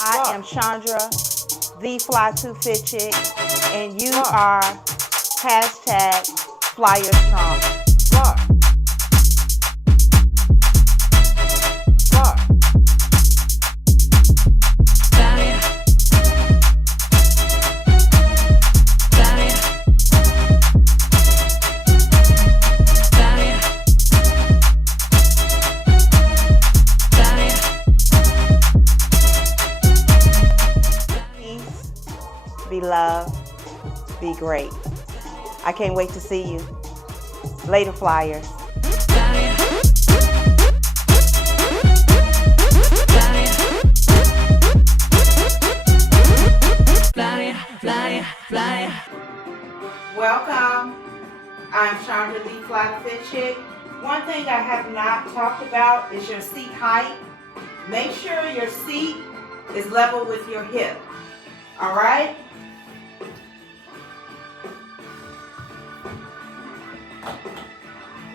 I am Chandra, the Fly to Fit Chick, and you are hashtag Flyer Strong. Be loved, be great. I can't wait to see you. Later, Flyers. Welcome. I'm Chandra, the Fly to Fit Chick. One thing I have not talked about is your seat height. Make sure your seat is level with your hip. All right?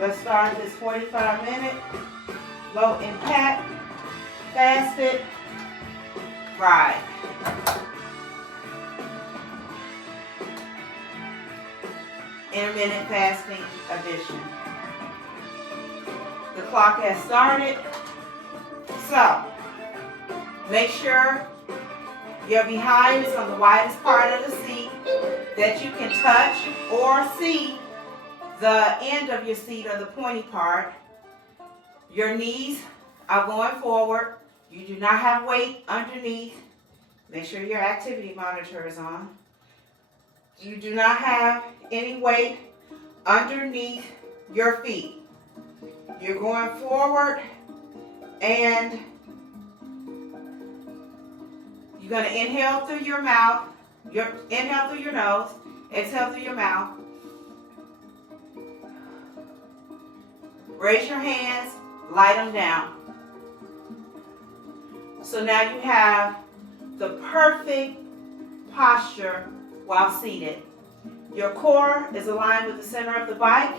Let's start this 45-minute low impact, fasted ride. Intermittent fasting edition. The clock has started. So, make sure your behind is on the widest part of the seat that you can touch or see the end of your seat or the pointy part. Your knees are going forward. You do not have weight underneath. Make sure your activity monitor is on. You do not have any weight underneath your feet. You're going forward and you're going to inhale through your mouth. Inhale through your nose. Exhale through your mouth. Raise your hands, light them down. So now you have the perfect posture while seated. Your core is aligned with the center of the bike.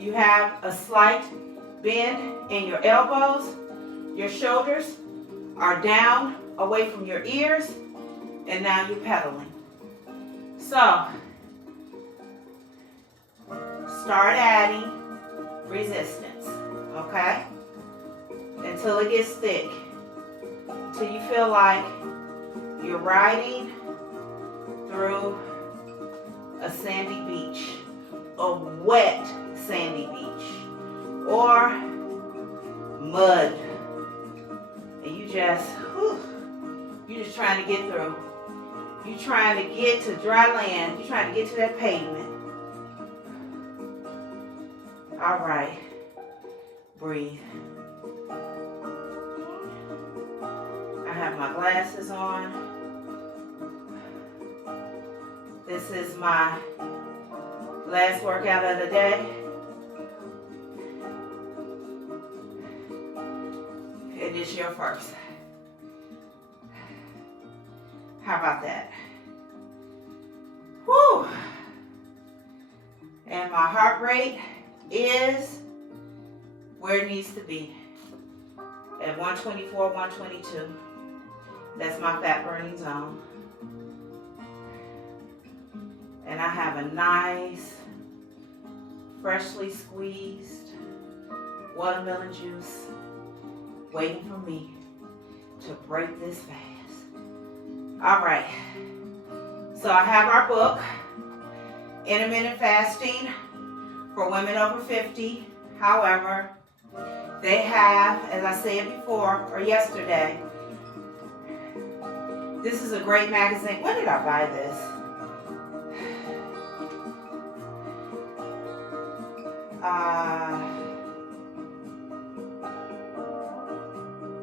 You have a slight bend in your elbows. Your shoulders are down away from your ears. And now you're pedaling. So, start adding resistance, okay? Until it gets thick. Until you feel like you're riding through a sandy beach, a wet sandy beach, or mud. And you're just trying to get through. You're trying to get to dry land. You're trying to get to that pavement. All right, breathe. I have my glasses on. This is my last workout of the day. And it's your first. How about that? Whew. And my heart rate is where it needs to be, at 124, 122. That's my fat burning zone. And I have a nice, freshly squeezed watermelon juice waiting for me to break this fast. All right, so I have our book, Intermittent Fasting for Women Over 50. However, they have, as I said before or yesterday, this is a great magazine. When did I buy this? Uh,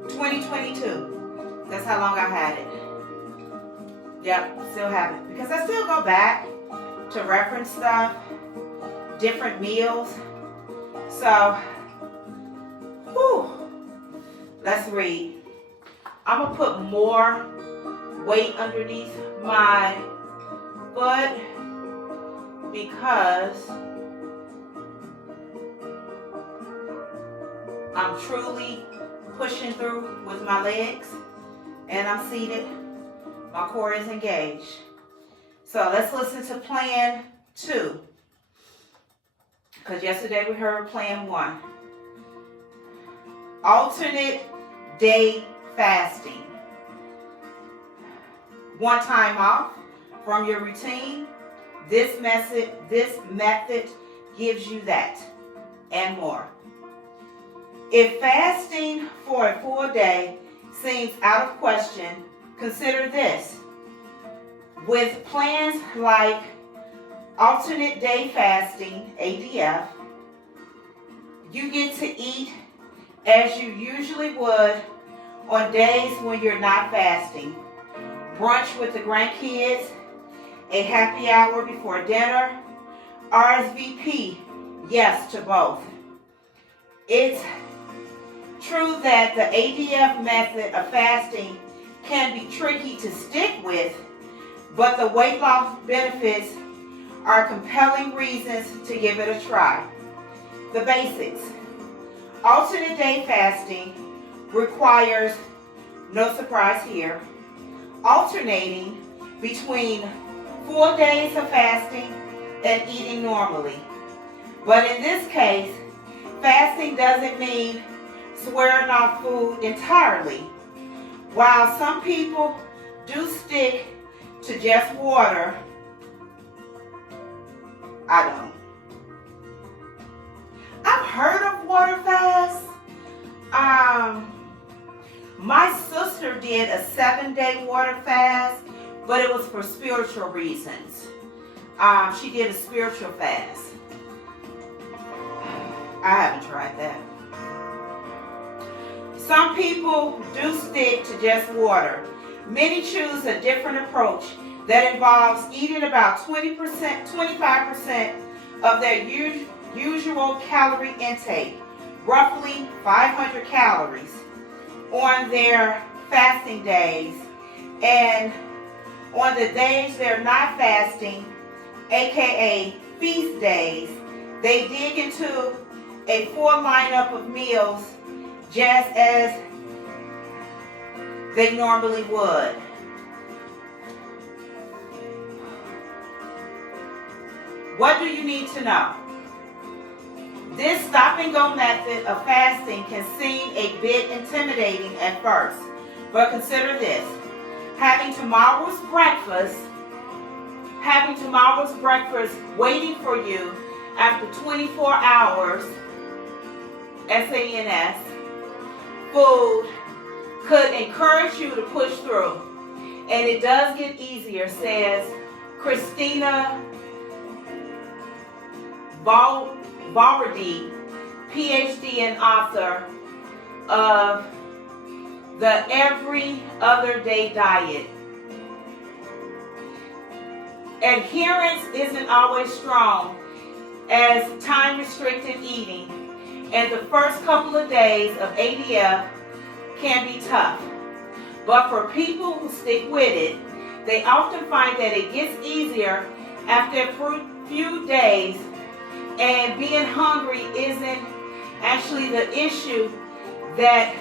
2022. That's how long I had it. Yep, still have it. Because I still go back to reference stuff, different meals. So, let's read. I'm going to put more weight underneath my foot because I'm truly pushing through with my legs and I'm seated. My core is engaged. So let's listen to plan 2. Because yesterday we heard plan 1. Alternate day fasting. One time off from your routine. This method gives you that and more. If fasting for a full day seems out of question, consider this. With plans like alternate day fasting, ADF, you get to eat as you usually would on days when you're not fasting. Brunch with the grandkids, a happy hour before dinner, RSVP, yes to both. It's true that the ADF method of fasting can be tricky to stick with, but the weight loss benefits are compelling reasons to give it a try. The basics. Alternate day fasting requires, no surprise here, alternating between 4 days of fasting and eating normally. But in this case, fasting doesn't mean swearing off food entirely. While some people do stick to just water, I don't. I've heard of water fast. My sister did a 7-day water fast, but it was for spiritual reasons. She did a spiritual fast. I haven't tried that. Some people do stick to just water. Many choose a different approach that involves eating about 20%, 25% of their usual calorie intake, roughly 500 calories, on their fasting days. And on the days they're not fasting, aka feast days, they dig into a full lineup of meals just as they normally would. What do you need to know? This stop and go method of fasting can seem a bit intimidating at first, but consider this. Having tomorrow's breakfast waiting for you after 24 hours, SANS, food could encourage you to push through. And it does get easier, says Christina Valverde, PhD and author of The Every Other Day Diet. Adherence isn't always strong as time-restricted eating, and the first couple of days of ADF can be tough. But for people who stick with it, they often find that it gets easier after a few days, and being hungry isn't actually the issue they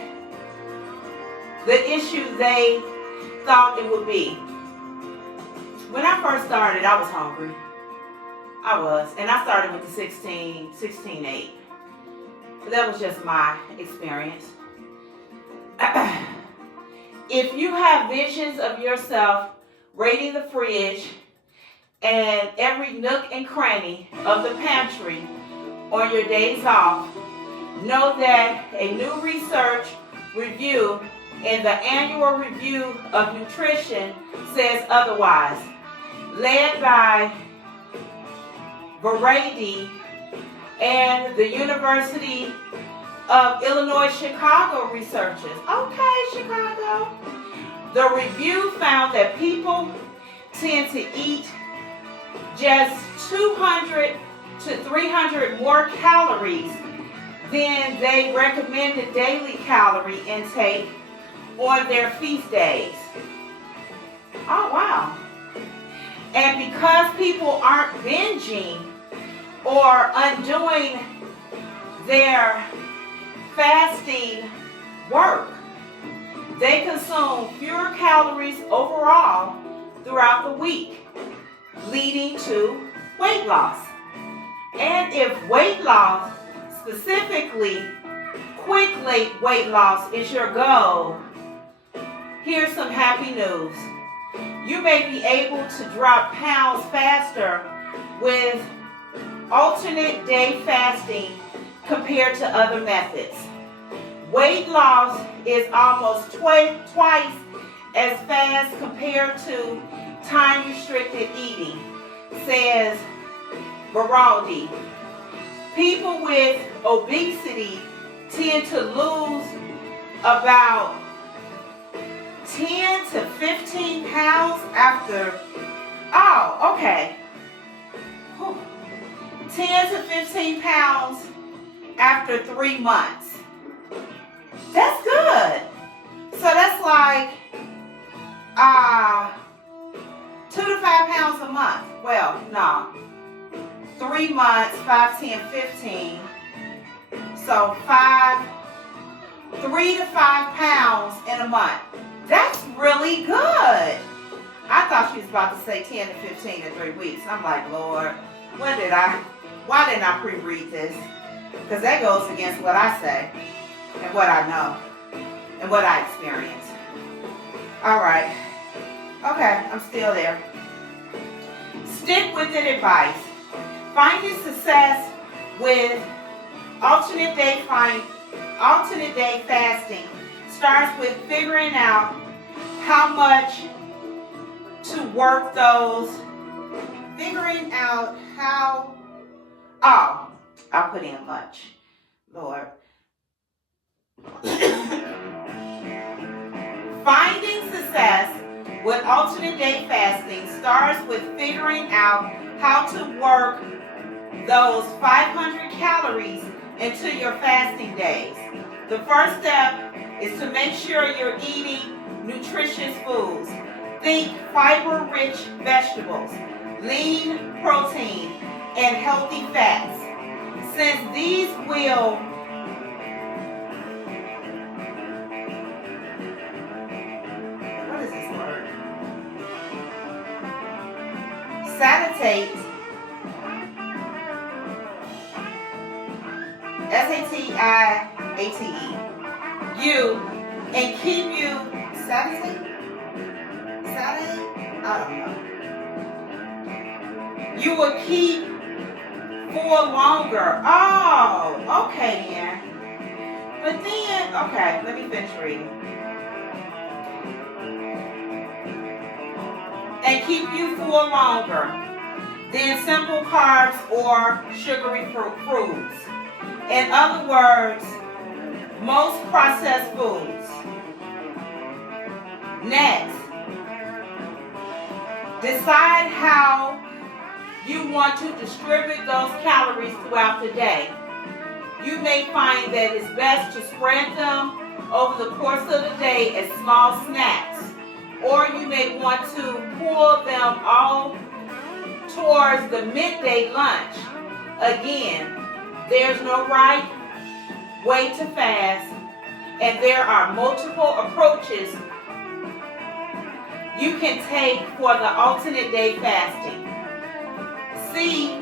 thought it would be. When I first started, I was hungry. I was. And I started with the 16-8. But that was just my experience. If you have visions of yourself raiding the fridge and every nook and cranny of the pantry on your days off, know that a new research review in the Annual Review of Nutrition says otherwise, led by Verady and the University of Illinois Chicago researchers. Okay, Chicago. The review found that people tend to eat just 200 to 300 more calories than they recommended daily calorie intake on their feast days. Oh, wow. And because people aren't binging or undoing their fasting work, they consume fewer calories calories overall throughout the week, leading to weight loss. And if weight loss, specifically quick weight loss, is your goal, here's some happy news. You may be able to drop pounds faster with alternate day fasting compared to other methods. Weight loss is almost twice as fast compared to time-restricted eating, says Baraldi. People with obesity tend to lose about 10 to 15 pounds after, 10 to 15 pounds after 3 months. That's good. So that's like 2 to 5 pounds a month. Well, no. 3 months, 5, 10, 15. So 3 to 5 pounds in a month. That's really good. I thought she was about to say 10 to 15 in 3 weeks. I'm like, Lord, why didn't I pre-read this? Because that goes against what I say and what I know and what I experience. All right. Okay, I'm still there. Stick with it advice. Finding success with alternate day fasting starts with figuring out how much to work those. I'll put in much. Lord. Finding success with alternate day fasting starts with figuring out how to work those 500 calories into your fasting days. The first step is to make sure you're eating nutritious foods. Think fiber-rich vegetables, lean protein, and healthy fats. Since these will satiate, S-A-T-I-A-T-E, you and keep you, satiate? I don't know. You will keep for longer. Oh, okay then. But then, okay, let me finish reading. And keep you full longer than simple carbs or sugary foods. In other words, most processed foods. Next, decide how you want to distribute those calories throughout the day. You may find that it's best to spread them over the course of the day as small snacks, or you may want to pull them all towards the midday lunch. Again, there's no right way to fast, and there are multiple approaches you can take for the alternate day fasting. See,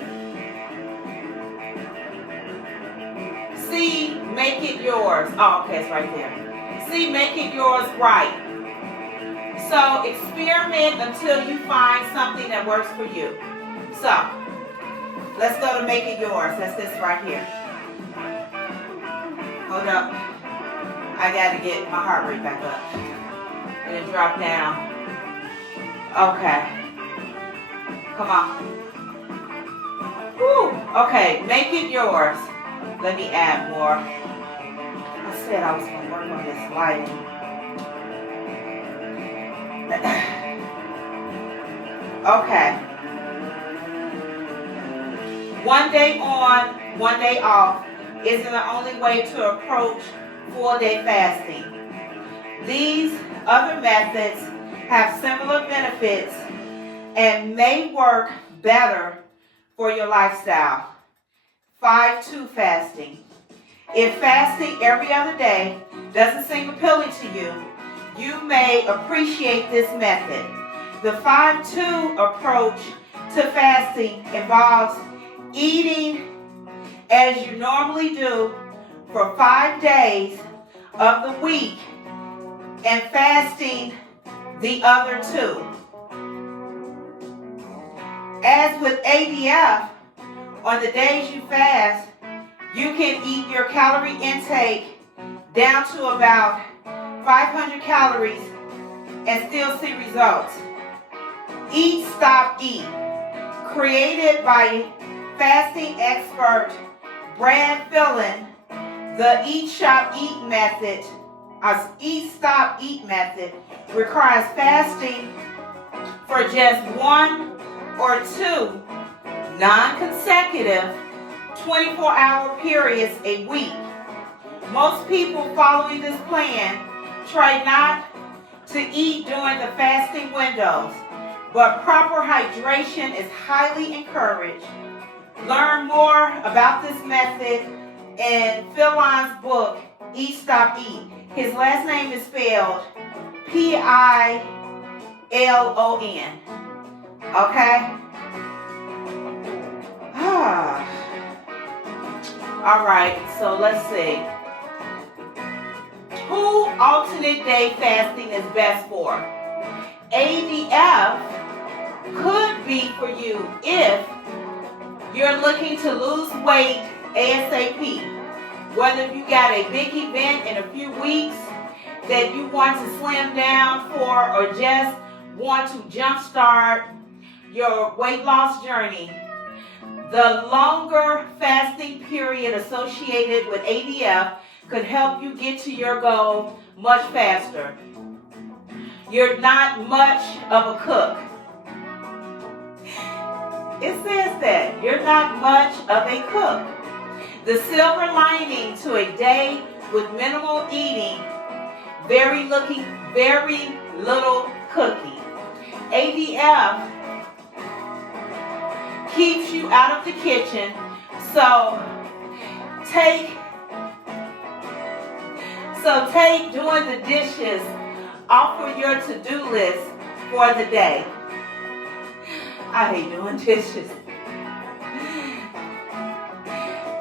make it yours. Oh, okay, it's right there. See, make it yours right. So experiment until you find something that works for you. So, let's go to make it yours. That's this right here. Hold up. I got to get my heart rate back up. And it drop down. Okay. Come on. Woo. Okay, make it yours. Let me add more. I said I was going to work on this lighting. Okay. 1 day on, 1 day off isn't the only way to approach full-day fasting. These other methods have similar benefits and may work better for your lifestyle. 5-2 fasting. If fasting every other day doesn't seem appealing to you, you may appreciate this method. The 5-2 approach to fasting involves eating as you normally do for 5 days of the week and fasting the other 2. As with ADF, on the days you fast, you can eat your calorie intake down to about 500 calories and still see results. Eat, Stop, Eat. Created by fasting expert Brad Phelan, the Eat, Stop, Eat method requires fasting for just 1 or 2 non-consecutive 24-hour periods a week. Most people following this plan try not to eat during the fasting windows, but proper hydration is highly encouraged. Learn more about this method in Phelan's book, Eat, Stop, Eat. His last name is spelled Pilon. Okay? All right, so let's see. Who alternate day fasting is best for? ADF could be for you if you're looking to lose weight ASAP. Whether you got a big event in a few weeks that you want to slim down for, or just want to jumpstart your weight loss journey. The longer fasting period associated with ADF could help you get to your goal much faster. You're not much of a cook. It says that you're not much of a cook. The silver lining to a day with minimal eating, very little cooking. ADF keeps you out of the kitchen, so take doing the dishes off of your to-do list for the day. I hate doing dishes.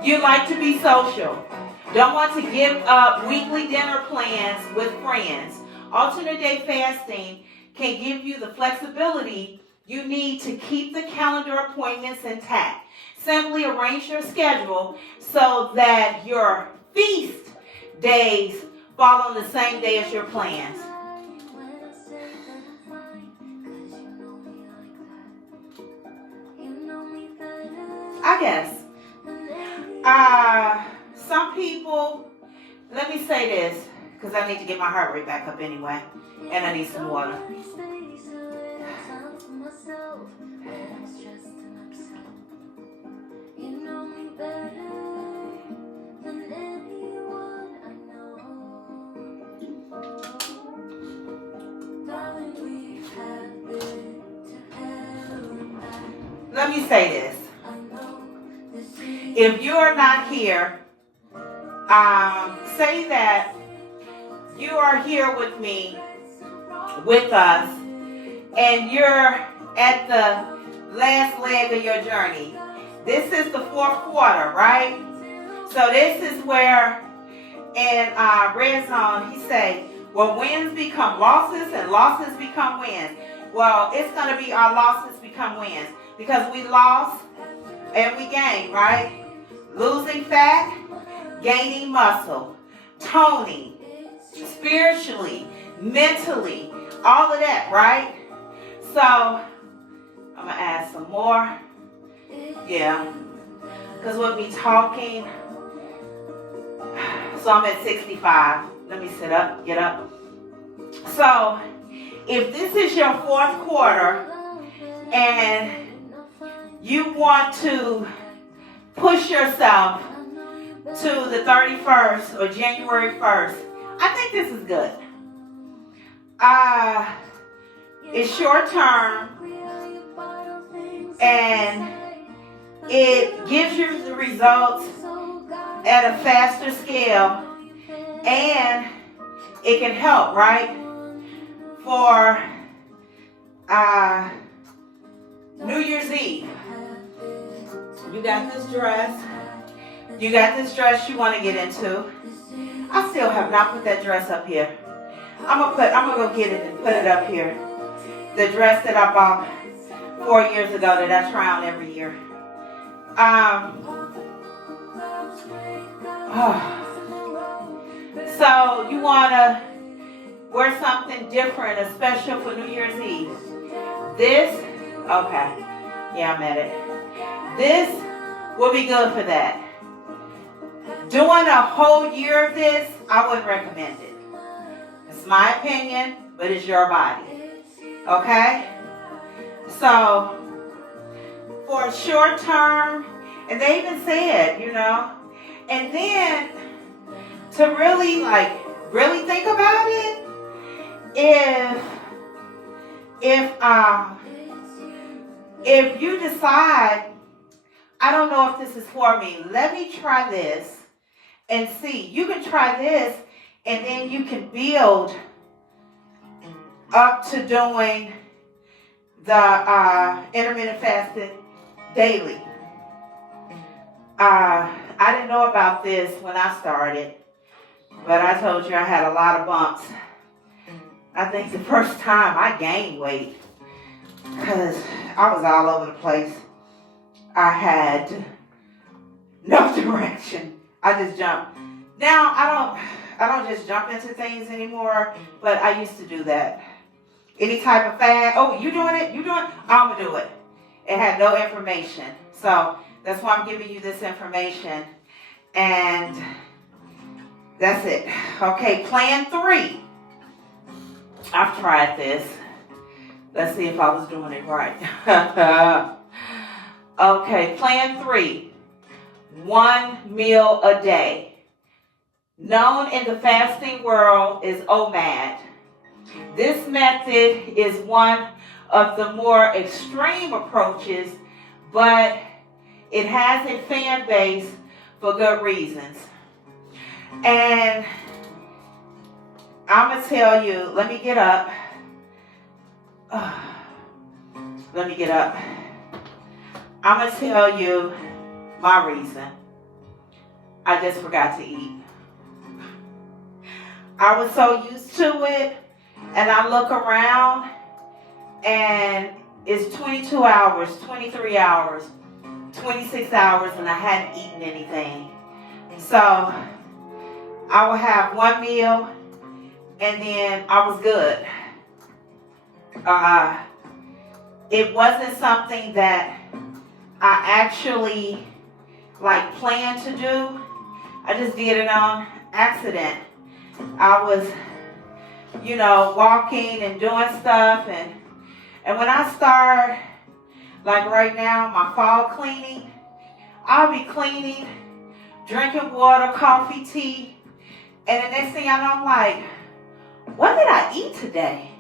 You like to be social. Don't want to give up weekly dinner plans with friends. Alternate day fasting can give you the flexibility you need to keep the calendar appointments intact. Simply arrange your schedule so that your feast days fall on the same day as your plans. I guess. Some people, let me say this, because I need to get my heart rate back up anyway, and I need some water. Let me say this. If you are not here, say that you are here with me, with us, and you're at the last leg of your journey. This is the 4th quarter, right? So this is where in Red Zone, he say, well, wins become losses and losses become wins. Well, it's going to be our losses become wins, because we lost and we gained, right? Losing fat, gaining muscle, toning, spiritually, mentally, all of that, right? So, I'm going to add some more. Yeah. Because we'll be talking. So, I'm at 65. Let me sit up, get up. So, if this is your 4th quarter and you want to push yourself to the 31st or January 1st, I think this is good. It's short term and it gives you the results at a faster scale, and it can help, right? for New Year's Eve. You got this dress. You got this dress you want to get into. I still have not put that dress up here. I'm gonna go get it and put it up here. The dress that I bought 4 years ago that I try on every year. So you wanna wear something different, especially for New Year's Eve. This, okay, yeah, I'm at it. This will be good for that. Doing a whole year of this, I wouldn't recommend it. It's my opinion, but it's your body. Okay? So, for a short term, and they even said, and then to really think about it, if you decide, I don't know if this is for me, let me try this and see. You can try this, and then you can build up to doing the intermittent fasting daily. I didn't know about this when I started, but I told you I had a lot of bumps. I think the first time I gained weight because I was all over the place. I had no direction. I just jumped. Now I don't just jump into things anymore, but I used to do that. Any type of fad, oh, you doing it? I'm gonna do it. It had no information. So that's why I'm giving you this information. And that's it. Okay, plan 3. I've tried this. Let's see if I was doing it right. Okay, plan 3. 1 meal a day. Known in the fasting world as OMAD. This method is one of the more extreme approaches, but it has a fan base for good reasons. And I'm going to tell you, let me get up. I'm going to tell you my reason. I just forgot to eat. I was so used to it, and I look around, and it's 22 hours, 23 hours, 26 hours, and I hadn't eaten anything. So I would have 1 meal, and then I was good. It wasn't something that I actually planned to do. I just did it on accident. I was, walking and doing stuff, and when I start, right now, my fall cleaning, I'll be cleaning, drinking water, coffee, tea, and the next thing I know, I'm like, what did I eat today?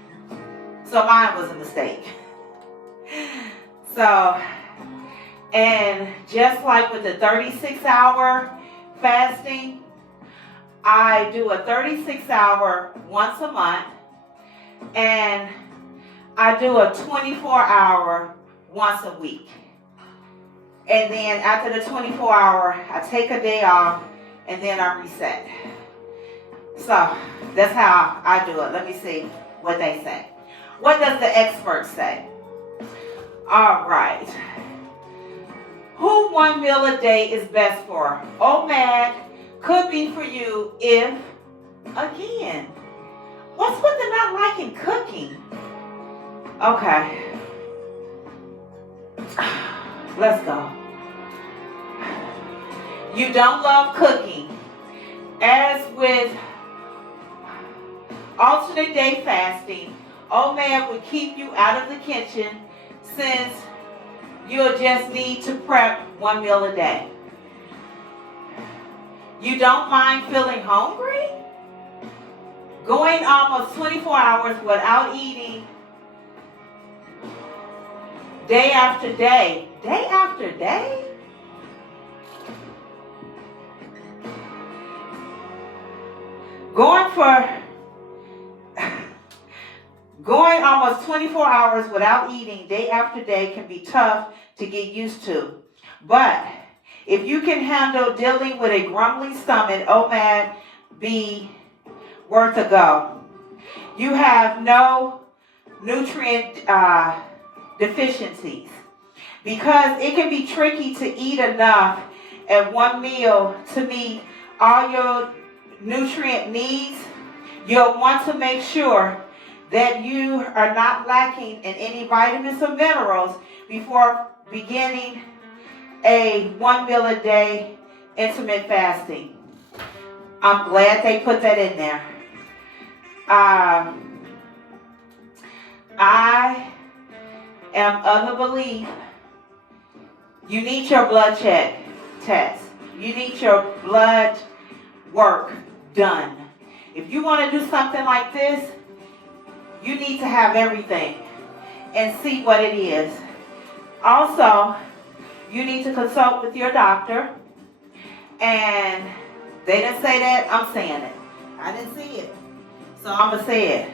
So mine was a mistake. So, and just like with the 36-hour fasting, I do a 36-hour once a month, and I do a 24-hour once a week. And then after the 24-hour, I take a day off, and then I reset. So that's how I do it. Let me see what they say. What does the expert say? All right. Who 1 meal a day is best for? OMAD could be for you if, again, what's with the not liking cooking? Okay. Let's go. You don't love cooking. As with alternate day fasting, OMAD would keep you out of the kitchen since you'll just need to prep 1 meal a day. You don't mind feeling hungry? Going almost 24 hours without eating day after day. Day after day? Going for Going almost 24 hours without eating day after day can be tough to get used to. But if you can handle dealing with a grumbling stomach, OMAD be worth a go. You have no nutrient deficiencies because it can be tricky to eat enough at one meal to meet all your nutrient needs. You'll want to make sure that you are not lacking in any vitamins or minerals before beginning a 1 meal a day intermittent fasting. I'm glad they put that in there. I am of the belief you need your blood test. You need your blood work done. If you want to do something like this, you need to have everything and see what it is. Also, you need to consult with your doctor. And they didn't say that, I'm saying it. I didn't see it, so I'm going to say it.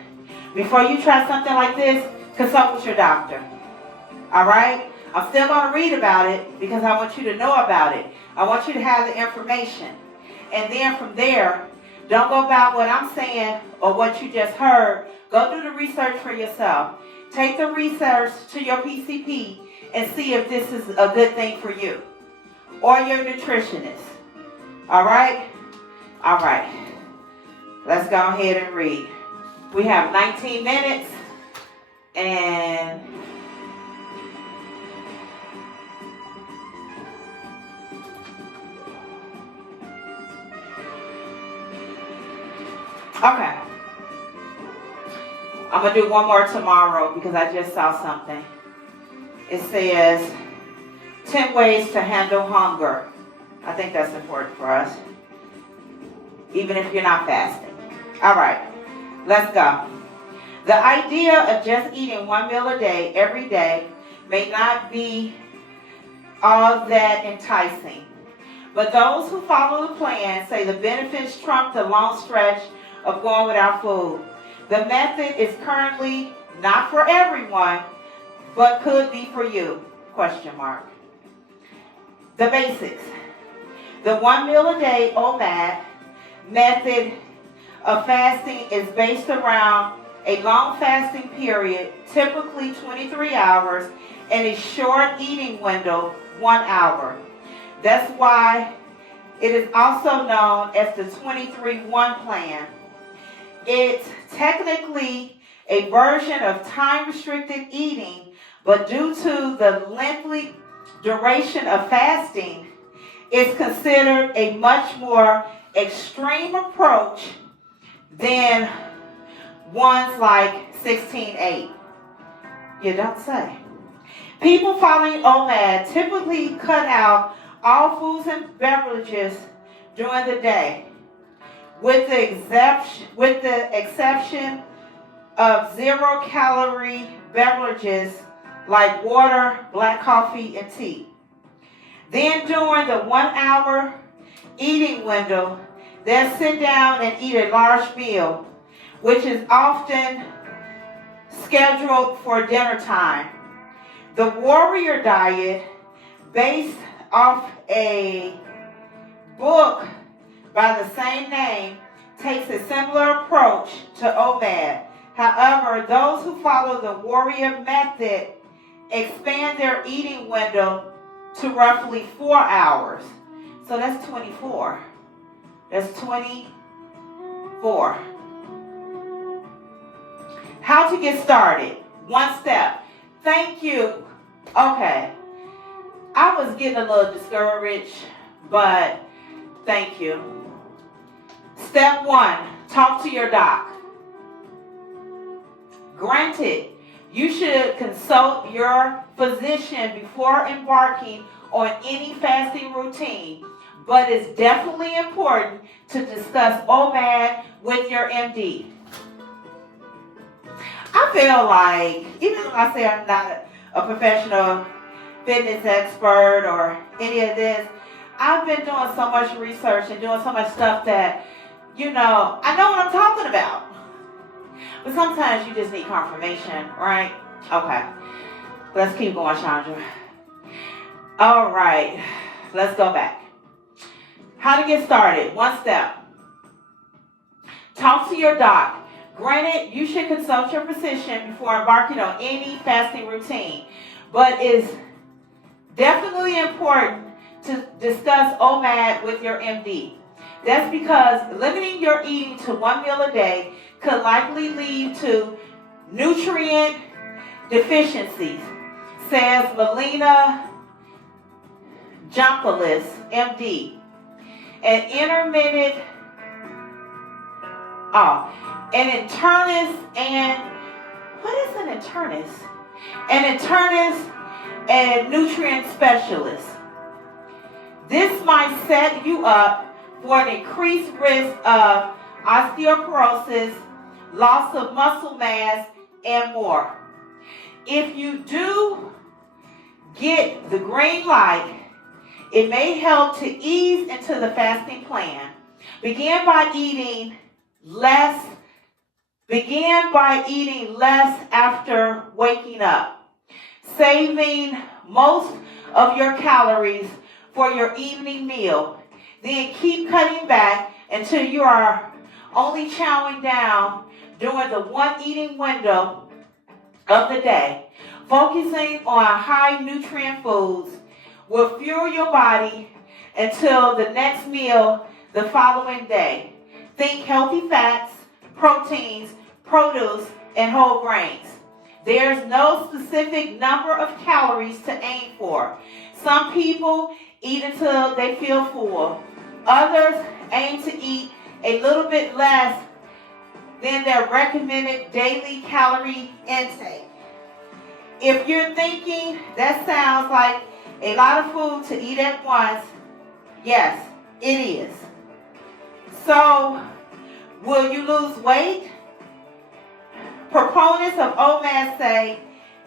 Before you try something like this, consult with your doctor. All right? I'm still going to read about it because I want you to know about it. I want you to have the information. And then from there, don't go about what I'm saying or what you just heard. Go do the research for yourself. Take the research to your PCP and see if this is a good thing for you or your nutritionist. All right? All right. Let's go ahead and read. We have 19 minutes and okay. I'm going to do one more tomorrow because I just saw something. It says 10 ways to handle hunger. I think that's important for us, even if you're not fasting. All right, let's go. The idea of just eating 1 meal a day every day may not be all that enticing, but those who follow the plan say the benefits trump the long stretch of going without food. The method is currently not for everyone, but could be for you, ? The basics. The 1 meal a day OMAD method of fasting is based around a long fasting period, typically 23 hours, and a short eating window, 1 hour. That's why it is also known as the 23-1 plan. It's technically a version of time-restricted eating, but due to the lengthy duration of fasting, it's considered a much more extreme approach than ones like 16-8. You don't say. People following OMAD typically cut out all foods and beverages during the day, with the exception of 0-calorie beverages like water, black coffee, and tea. Then during the 1 hour eating window, they'll sit down and eat a large meal, which is often scheduled for dinner time. The warrior diet, based off a book by the same name, takes a similar approach to OMAD. However, those who follow the warrior method expand their eating window to roughly 4 hours. So that's 24. That's 24. How to get started. 1 step. Thank you. Okay. I was getting a little discouraged, but thank you. Step 1, talk to your doc. Granted, you should consult your physician before embarking on any fasting routine, but it's definitely important to discuss OMAD with your MD. I feel like, even though I say I'm not a professional fitness expert or any of this, I've been doing so much research and doing so much stuff that, I know what I'm talking about. But sometimes you just need confirmation, right? Okay. Let's keep going, Chandra. All right. Let's go back. How to get started. One step. Talk to your doc. Granted, you should consult your physician before embarking on any fasting routine, but it's definitely important to discuss OMAD with your MD. That's because limiting your eating to one meal a day could likely lead to nutrient deficiencies, says Melina Jumpolis, MD. An internist and what is an internist? An internist and nutrient specialist. This might set you up for an increased risk of osteoporosis, loss of muscle mass, and more. If you do get the green light, it may help to ease into the fasting plan. Begin by eating less after waking up, saving most of your calories for your evening meal. Then keep cutting back until you are only chowing down during the one eating window of the day. Focusing on high nutrient foods will fuel your body until the next meal the following day. Think healthy fats, proteins, produce, and whole grains. There's no specific number of calories to aim for. Some people eat until they feel full. Others aim to eat a little bit less than their recommended daily calorie intake. If you're thinking that sounds like a lot of food to eat at once, yes, it is. So, will you lose weight? Proponents of OMAD say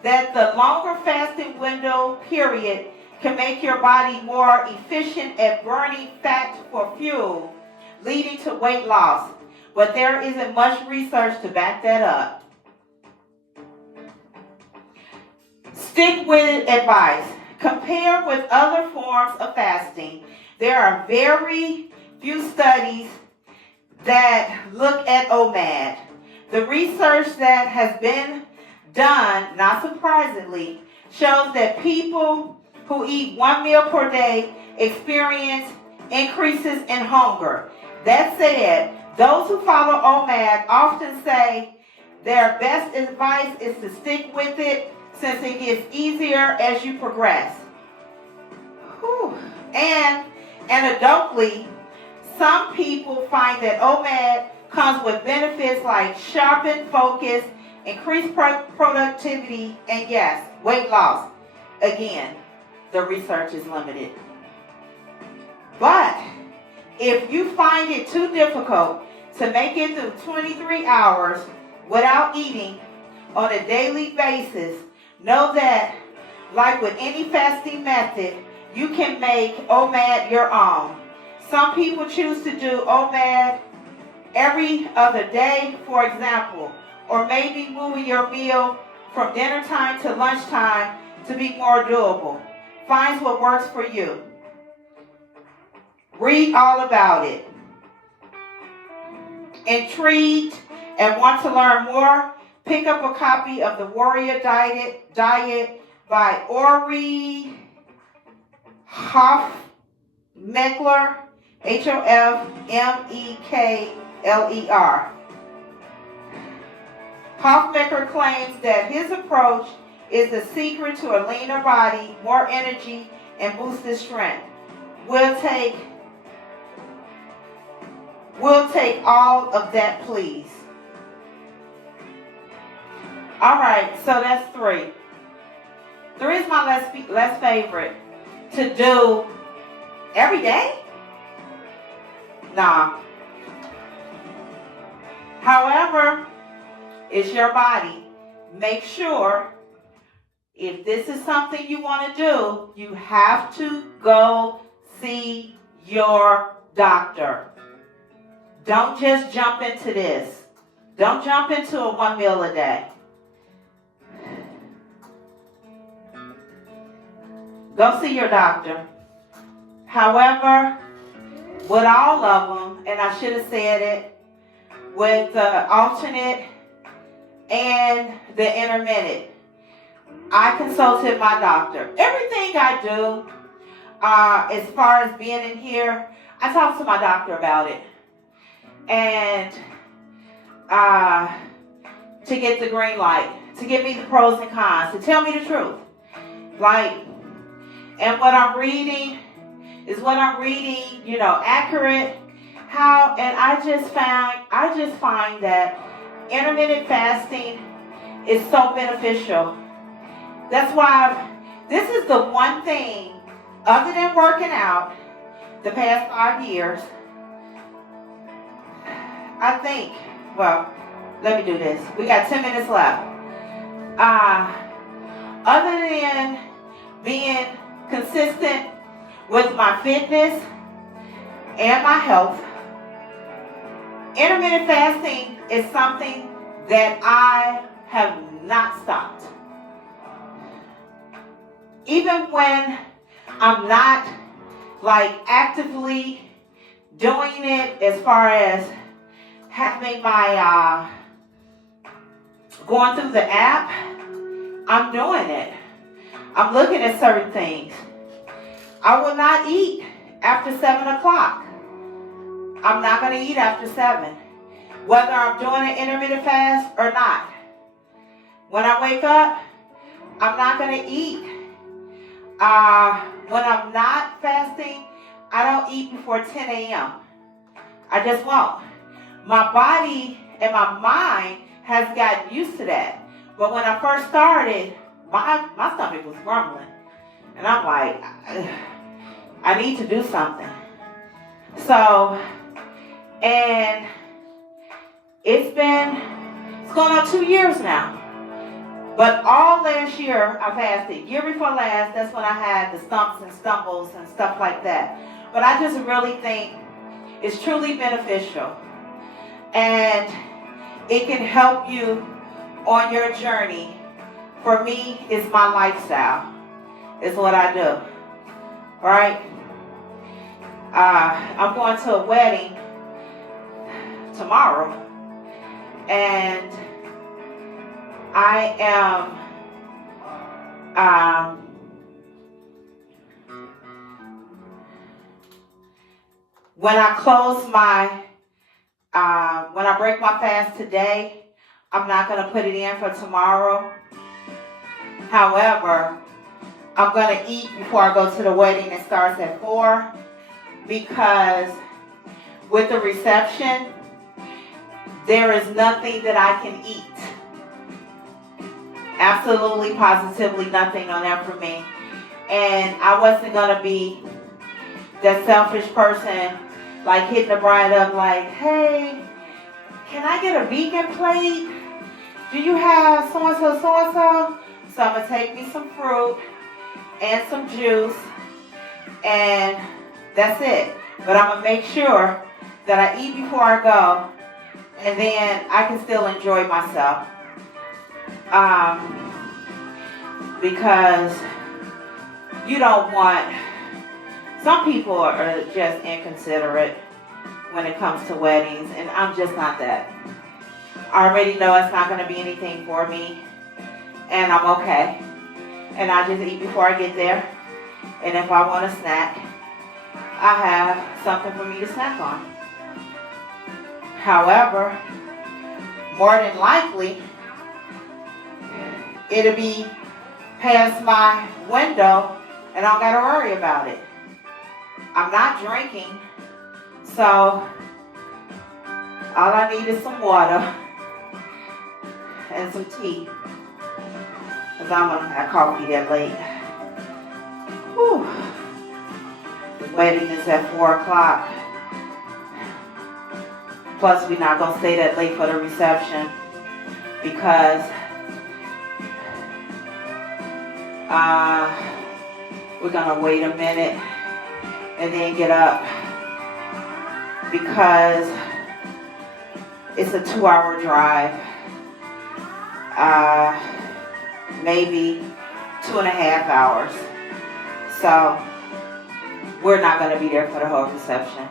that the longer fasting window period can make your body more efficient at burning fat for fuel, leading to weight loss. But there isn't much research to back that up. Stick with advice. Compare with other forms of fasting. There are very few studies that look at OMAD. The research that has been done, not surprisingly, shows that people who eat one meal per day experience increases in hunger. That said, those who follow OMAD often say their best advice is to stick with it since it gets easier as you progress. And anecdotally, some people find that OMAD comes with benefits like sharpened focus, increased productivity, and yes, weight loss. Again, the research is limited. But if you find it too difficult to make it through 23 hours without eating on a daily basis, know that, like with any fasting method, you can make OMAD your own. Some people choose to do OMAD every other day, for example, or maybe moving your meal from dinner time to lunchtime to be more doable. Find what works for you. Read all about it. Intrigued and want to learn more? Pick up a copy of The Warrior Diet by Ori Hofmekler, Hofmekler. Hofmekler claims that his approach is the secret to a leaner body, more energy, and boosted strength. We'll take all of that, please. All right, so that's 3. 3 is my less favorite. To do every day? Nah. However, it's your body. Make sure if this is something you want to do, you have to go see your doctor. Don't just jump into this. Don't jump into a 1 meal a day. Go see your doctor. However, with all of them, and I should have said it, with the alternate and the intermittent, I consulted my doctor. Everything I do, as far as being in here, I talked to my doctor about it. And to get the green light, to give me the pros and cons, to tell me the truth. And what I'm reading, is what I'm reading, accurate? And I just find that intermittent fasting is so beneficial. That's why this is the one thing, other than working out, the past 5 years, I think, let me do this. We got 10 minutes left. Other than being consistent with my fitness and my health, intermittent fasting is something that I have not stopped. Even when I'm not actively doing it, as far as having my going through the app, I'm doing it. I'm looking at certain things. I will not eat after 7 o'clock. I'm not going to eat after 7, whether I'm doing an intermittent fast or not. When I wake up, I'm not going to eat. When I'm not fasting, I don't eat before 10 a.m. I just won't. My body and my mind has gotten used to that. But when I first started, my stomach was grumbling. And I'm like, I need to do something. So, and it's going on 2 years now. But all last year I fasted. Year before last, that's when I had the stumps and stumbles and stuff like that. But I just really think it's truly beneficial. And it can help you on your journey. For me, it's my lifestyle. It's what I do. Right? I'm going to a wedding tomorrow. And I am when I close my when I break my fast today, I'm not going to put it in for tomorrow. However, I'm going to eat before I go to the wedding that starts at 4, because with the reception, there is nothing that I can eat. Absolutely, positively nothing on that for me. And I wasn't going to be that selfish person, hitting the bride up hey, can I get a vegan plate? Do you have so-and-so, so-and-so? So I'm going to take me some fruit and some juice, and that's it. But I'm going to make sure that I eat before I go, and then I can still enjoy myself. Because you don't want, some people are just inconsiderate when it comes to weddings, and I'm just not that. I already know it's not going to be anything for me, and I'm okay. And I just eat before I get there, and if I want a snack, I have something for me to snack on. However, more than likely, it'll be past my window, and I don't got to worry about it. I'm not drinking, so all I need is some water and some tea, because I'm going to have coffee that late. Whew. The wedding is at 4 o'clock. Plus, we're not going to stay that late for the reception, because we're going to wait a minute and then get up, because It's a 2-hour drive. Maybe 2.5 hours. So we're not going to be there for the whole reception.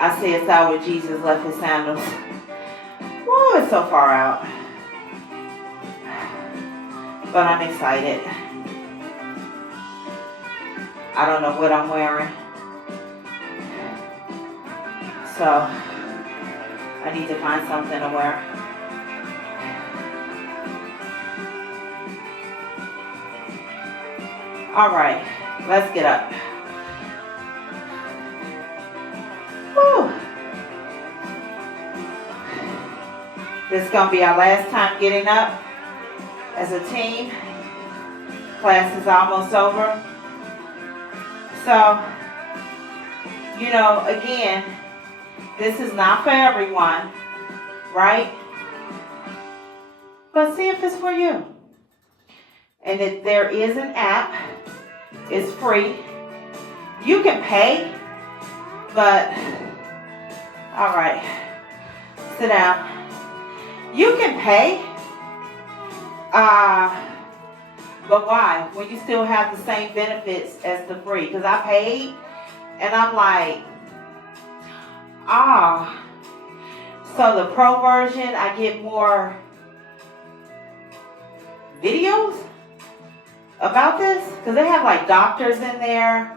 I say it's out where Jesus left his sandals. Woo, it's so far out. But I'm excited. I don't know what I'm wearing. So I need to find something to wear. All right, let's get up. Whew. This is gonna be our last time getting up as a team. Class is almost over. So, you know, again, this is not for everyone, right? But see if it's for you. And if there is an app, it's free. You can pay, but, all right, sit down. You can pay, but why? When you still have the same benefits as the free? Because I paid, and I'm like, so the pro version, I get more videos about this, because they have like doctors in there,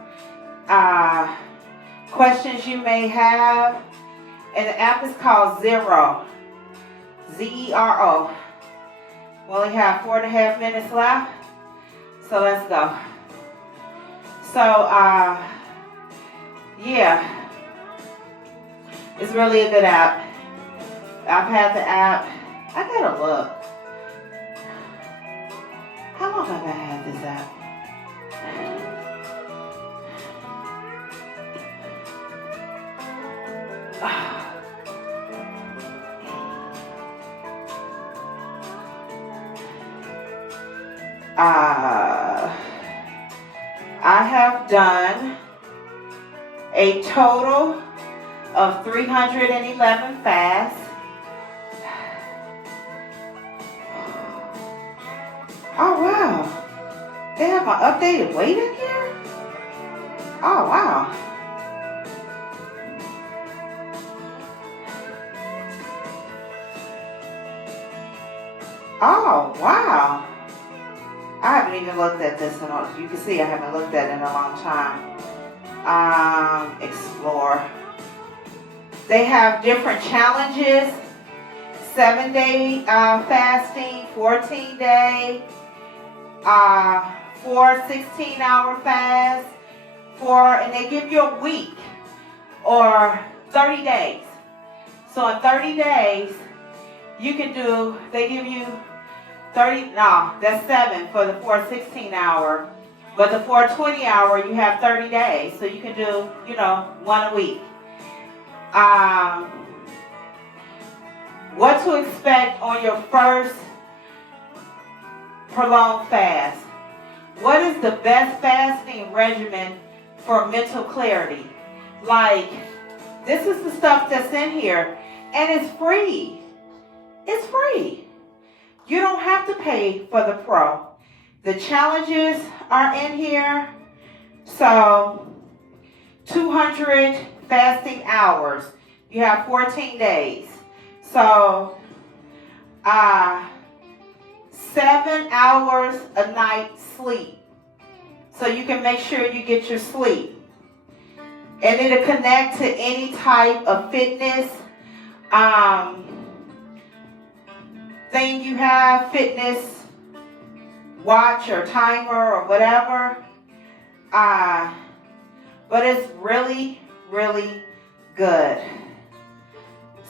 questions you may have, and the app is called Zero, Zero. We only have 4.5 minutes left, so let's go. So, yeah, it's really a good app. I've had the app, I gotta look. How long have I had this app? I have done a total of 311 fasts. Oh wow, they have my updated weight in here? Oh wow. Oh wow. I haven't even looked at this in a, you can see I haven't looked at it in a long time. Explore. They have different challenges. 7-day fasting, 14-day, 4 16-hour fasts, and they give you a week or 30 days. So in 30 days, you can do, they give you 30, no, that's 7 for the 4 16-hour. But the 4 20-hour, you have 30 days. So you can do, you know, 1 a week. What to expect on your first prolonged fast. What is the best fasting regimen for mental clarity? Like, this is the stuff that's in here, and it's free. It's free. You don't have to pay for the pro. The challenges are in here. So, 200 fasting hours. You have 14 days. So, 7 hours a night sleep. So you can make sure you get your sleep. And it'll connect to any type of fitness thing you have, fitness watch or timer or whatever. But it's really, really good.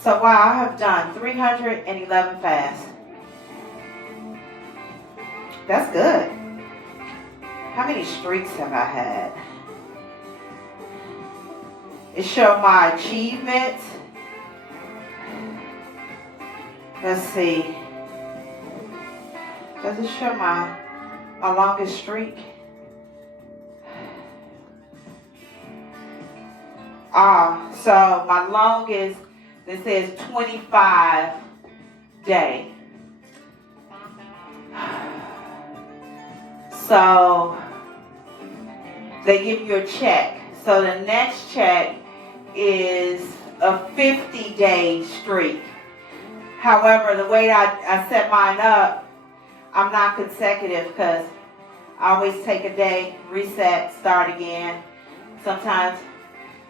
So wow, I have done 311 fasts. That's good. How many streaks have I had? It showed my achievements. Let's see. Does it show my longest streak? So my longest, this says 25 day. So they give you a check. So the next check is a 50-day streak. However, the way I set mine up, I'm not consecutive because I always take a day, reset, start again. Sometimes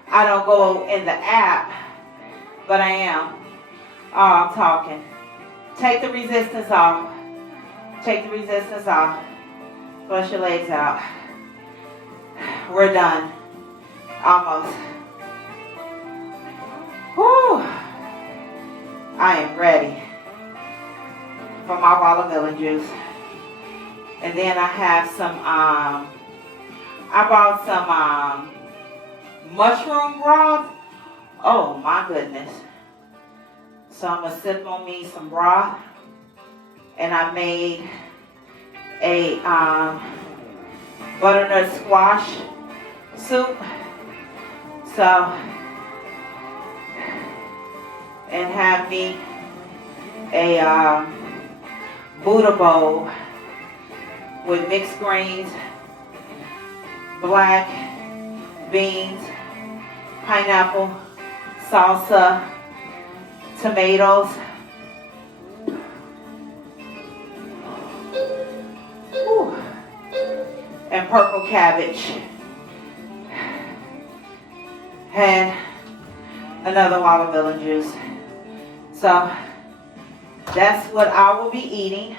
I don't go in the app, but I am. Oh, I'm talking. Take the resistance off. Take the resistance off. Flush your legs out. We're done. Almost. Whew. I am ready for my watermelon juice. And then I have some, I bought some mushroom broth. Oh my goodness. So I'm going to sip on me some broth. And I made a butternut squash soup. So, and have me a Buddha bowl with mixed greens, black beans, pineapple, salsa, tomatoes, and purple cabbage, and another watermelon juice. So that's what I will be eating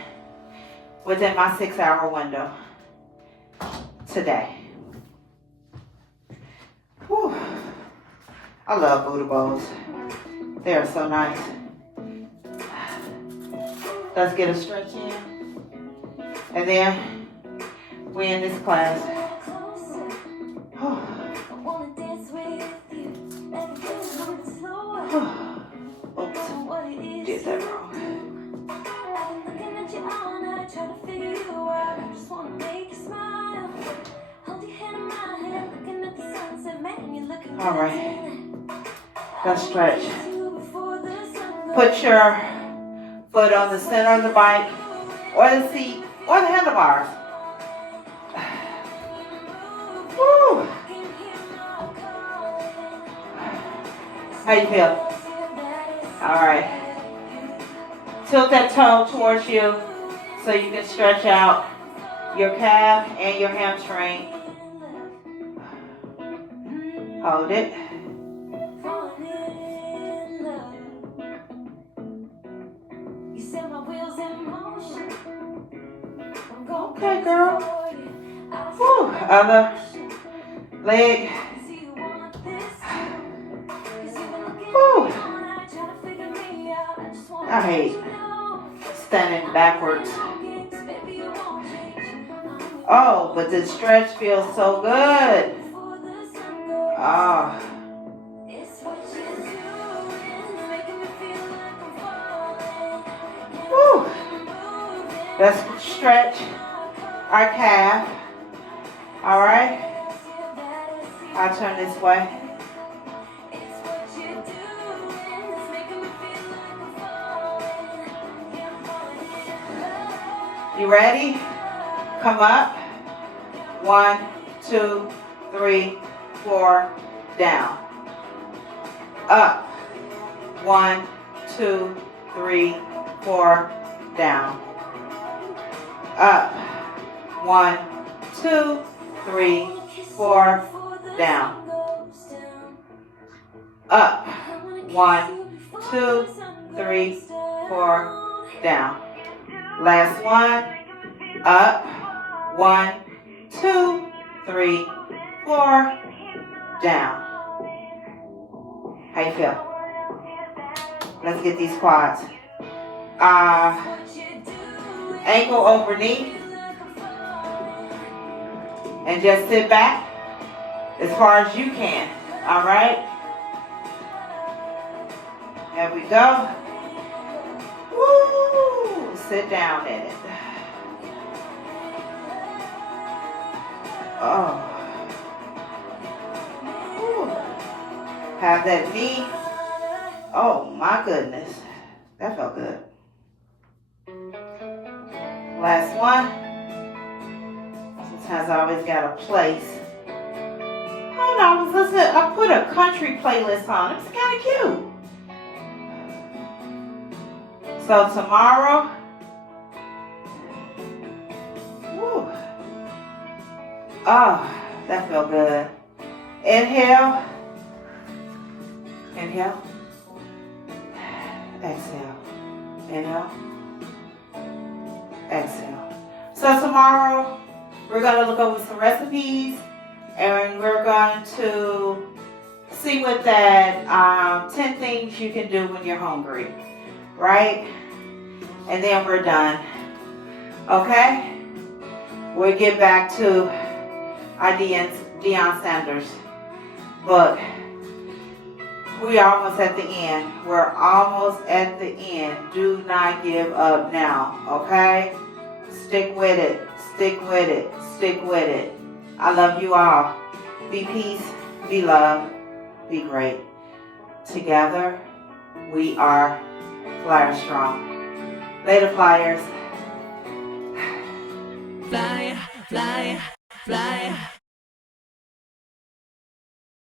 within my 6-hour window today. Whew. I love Buddha bowls. They are so nice. Let's get a stretch in. And then we in this class. Oops, did that wrong. All right, let's stretch. Put your foot on the center of the bike or the seat or the handlebars. Woo. How you feel? All right. Tilt that toe towards you so you can stretch out your calf and your hamstring. Hold it. Okay, girl. Whew. Other leg. Whew. I hate standing backwards. Oh, but the stretch feels so good. Oh. Whew. Let's stretch our calf. All right. I'll turn this way. You ready? Come up. 1, 2, 3, 4. Down. Up. 1, 2, 3, 4. Down. Up. 1, 2, 3, 4. Down. Up. 1, 2, 3, 4. Down. Last one. Up. 1, 2, 3, 4. Down. How you feel? Let's get these quads. Ankle over knee. And just sit back as far as you can. All right? There we go. Woo! Sit down in it. Oh. Woo. Have that knee. Oh my goodness. That felt good. Last one. Sometimes I always got a place. Oh no, I was listening. I put a country playlist on. It's kind of cute. So tomorrow, woo. Oh, that felt good. Inhale. Inhale. Exhale. Inhale. Exhale. So tomorrow, we're going to look over some recipes, and we're going to see what that 10 things you can do when you're hungry, right? And then we're done. Okay? We'll get back to our Deion Sanders book. We are almost at the end. We're almost at the end. Do not give up now, okay? Stick with it. Stick with it. Stick with it. I love you all. Be peace. Be love. Be great. Together, we are Flyer Strong. Later, Flyers. Fly, fly, fly.